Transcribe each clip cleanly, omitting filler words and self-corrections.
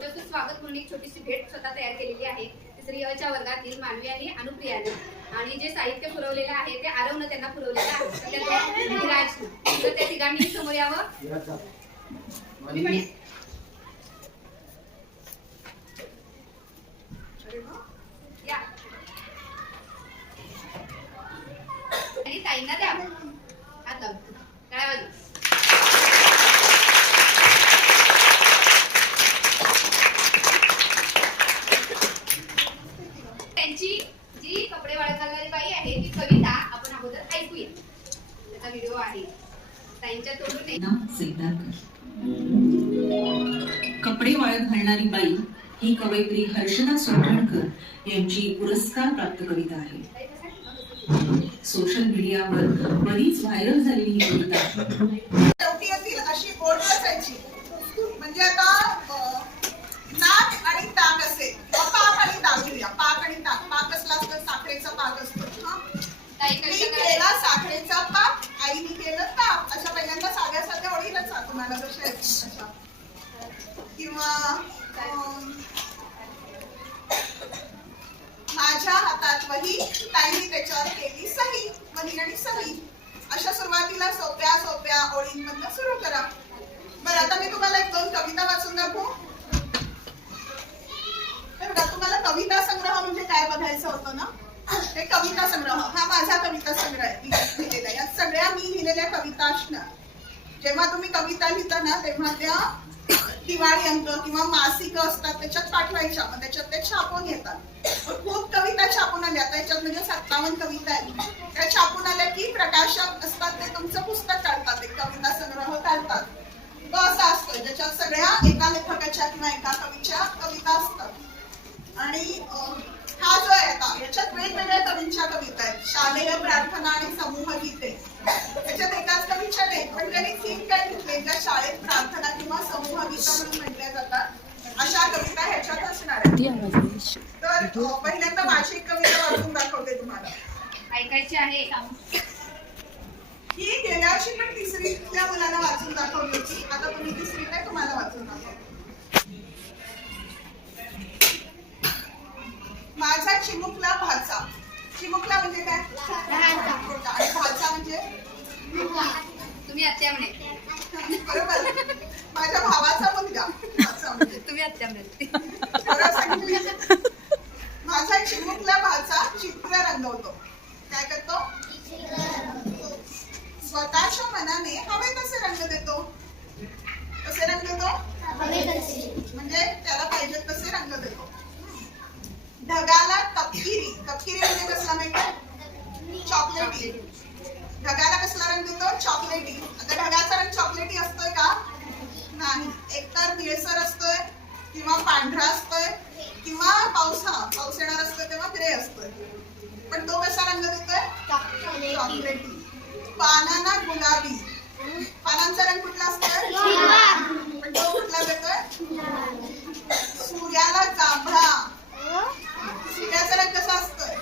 छोटंसं स्वागत म्हणून एक छोटीशी भेट स्वतः तयार केलेली आहे. तिसरी अ च्या वर्गातील मानवी आणि अनुप्रियाने. आणि जे साहित्य पुरवलेलं आहे ते आरवनं त्यांना पुरवलेलं आहे. तर त्या तिघांनी समोर यावं. या आणि ताईंना द्यावं. हात लावून टाळ्या वाजवा. त्यांची जी कपडे वाळत घालणारी बाई आहे ती कविता आपण अगोदर ऐकूया. त्याचा व्हिडिओ आहे ताईंच्या तोंडून. कपडे वाळत घालणारी बाई ही कवयित्री हर्षदा सोटणकर यांची पुरस्कार प्राप्त कविता आहे. सोशल मीडियावर बरीच व्हायरल झालेली ही कविता. चौथीतील अशी बोर्ड बसायची म्हणजे आता नाक आणि ताक असेल, पाक आणि ताक घेऊया. पाक आणि ताक. पाक कसला असतो? साखरेचा पाक असतो. मी केला साखरेचा पाक, आईने केलं ताक. अशा पहिल्यांदा साध्या साध्या ओळीलाच तुम्हाला जशा आहेत किंवा माझ्या हातात वही, ताईने त्याच्यावर केली सही, वही आणि सही. अशा सुरुवातीला सोप्या सोप्या ओळींमधनं सुरू करा. बरं, आता मी तुम्हाला एक दोन कविता वाचून दाखवू. तुम्हाला कविता संग्रह म्हणजे काय बघायचं होतं ना? हे कविता संग्रह हा माझा कविता संग्रह आहे लिहिलेला. यात सगळ्या मी लिहिलेल्या कविता असणार. जेव्हा तुम्ही कविता लिहिता ना तेव्हा त्या दिवाळी अंक किंवा मासिक असतात त्याच्यात पाठवायच्या. मग त्याच्यात ते छापून येतात. खूप कविता छापून आल्या. त्याच्यात म्हणजे 57 कविता आहेत. त्या छापून आल्या की प्रकाशक असतात ते तुमचं पुस्तक काढतात, एक कविता संग्रह काढतात. तो असा असतो ज्याच्यात सगळ्या एका लेखकाच्या किंवा एका कवीच्या कविता असतात. आणि हा जो आहे आता याच्यात वेगवेगळ्या कवींच्या कविता आहेत. शालेय प्रार्थना आणि समूह गीते. त्याच्यात एकाच कवीच्या नाही, पण त्यांनी थीम काय घेतले, ज्या शाळेत प्रार्थना किंवा समूह गीत म्हणून म्हटल्या जातात अशा कविता ह्याच्यात असणार आहेत. तर पहिल्यांदा माझी एक कविता वाचून दाखवते तुम्हाला. ऐकायची आहे. ही गेल्या वर्षी पण तिसरीतल्या मुलांना वाचून दाखवली होती. आता तुम्ही तिसरीत आहे, तुम्हाला वाचून दाखवते. माझा चिमुकला भाचा. चिमुकला म्हणजे काय? आणि भाचा म्हणजे तुम्ही आत्या म्हणे. बरोबर. माझ्या भावाचा मुलगा म्हणजे तुम्ही आत्या म्हणे. माझा चिमुकला भाचा चित्र रंगवतो. काय करतो? स्वतःच्या मनाने हवे तसे रंग देतो. कसे रंग देतो? म्हणजे त्याला पाहिजे तसे रंग देतो. ढगाला तपकिरी. तपकिरी म्हणजे कसला माहिती? चॉकलेटी. ढगाला कसला रंग देतो? चॉकलेटी. आता ढगाचा रंग चॉकलेटी असतोय का? नाही. एकतर निळसर असतोय किंवा पांढरा असतोय किंवा पाऊस येणार असतोय तेव्हा ग्रे असतोय. पण तो कसा रंग देतोय? चॉकलेटी. पानांना गुलाबी. पानांचा रंग कुठला असतोय? पण तो कुठला देतोय? सूर्याला जांभळा. सूर्याचा रंग कसा असतोय?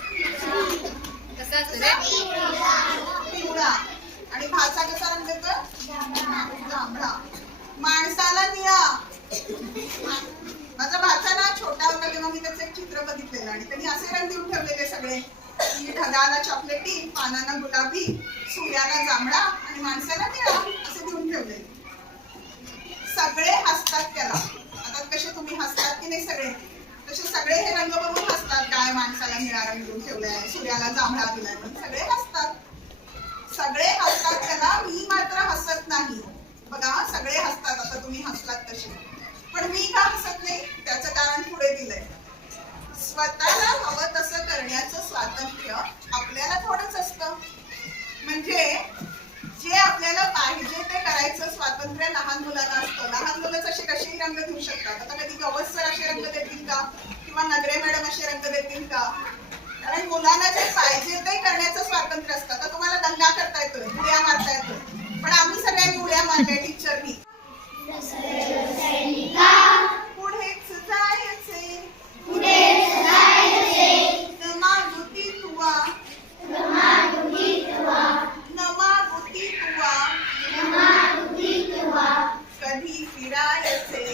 पिवळा. आणि भाचा कसा रंग देतोय? जांभळा. माणसाला निळा. माझा भाचा ना छोटा होता तेव्हा मी त्याचं एक चित्र बघितलेलं आणि त्यांनी असे रंग देऊन ठेवलेले सगळे की ढगाला चॉकलेटी, पानांना गुलाबी, सूर्याला जांभळा आणि माणसाला निळा असे देऊन ठेवले. सगळे हसतात त्याला. आता कसे तुम्ही हसतात की नाही सगळे, तसे सगळे हे रंग बघून हसतात. काय माणसाला निळा रंग देऊन ठेवलाय, सूर्याला जांभळा दिलाय, पण सगळे हसतात. सगळे हसतात त्याला, मी मात्र हसत नाही. बघा सगळे हसतात. आता तुम्ही हसलात तसे, पण मी का हसत नाही त्याचं कारण पुढे दिलंय. स्वतःला हवं तसं करण्याचं स्वातंत्र्य आपल्याला थोडंच असतं. म्हणजे जे आपल्याला पाहिजे ते करायचं स्वातंत्र्य लहान मुलांना असतं. लहान मुलं असे कसेही रंग घेऊ शकतात. आता कधी गवसर असे रंग देतील का? किंवा नगरे मॅडम असे रंग देतील का? कारण मुलांना जे पाहिजे ते करण्याचं स्वातंत्र्य असतं. आता तुम्हाला दंगा करता येतोय, उड्या मारता येतोय, पण आम्ही सगळ्यांनी उड्या मारल्या टीचरनी. पुढेच जायचे, नमागुती तुवा, कधी फिरायचे,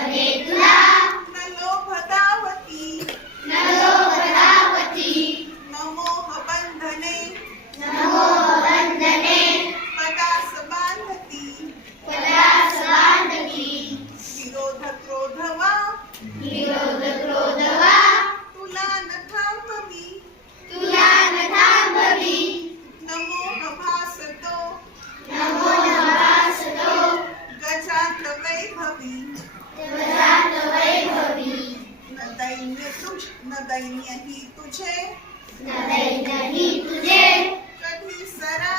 न लोभ दावती न मोह बंधने पदास बांधती विरोध क्रोधवा तुला न थांबवी न मोह भासतो गजात वैभवी न दैन्य ही तुझे कधी सरा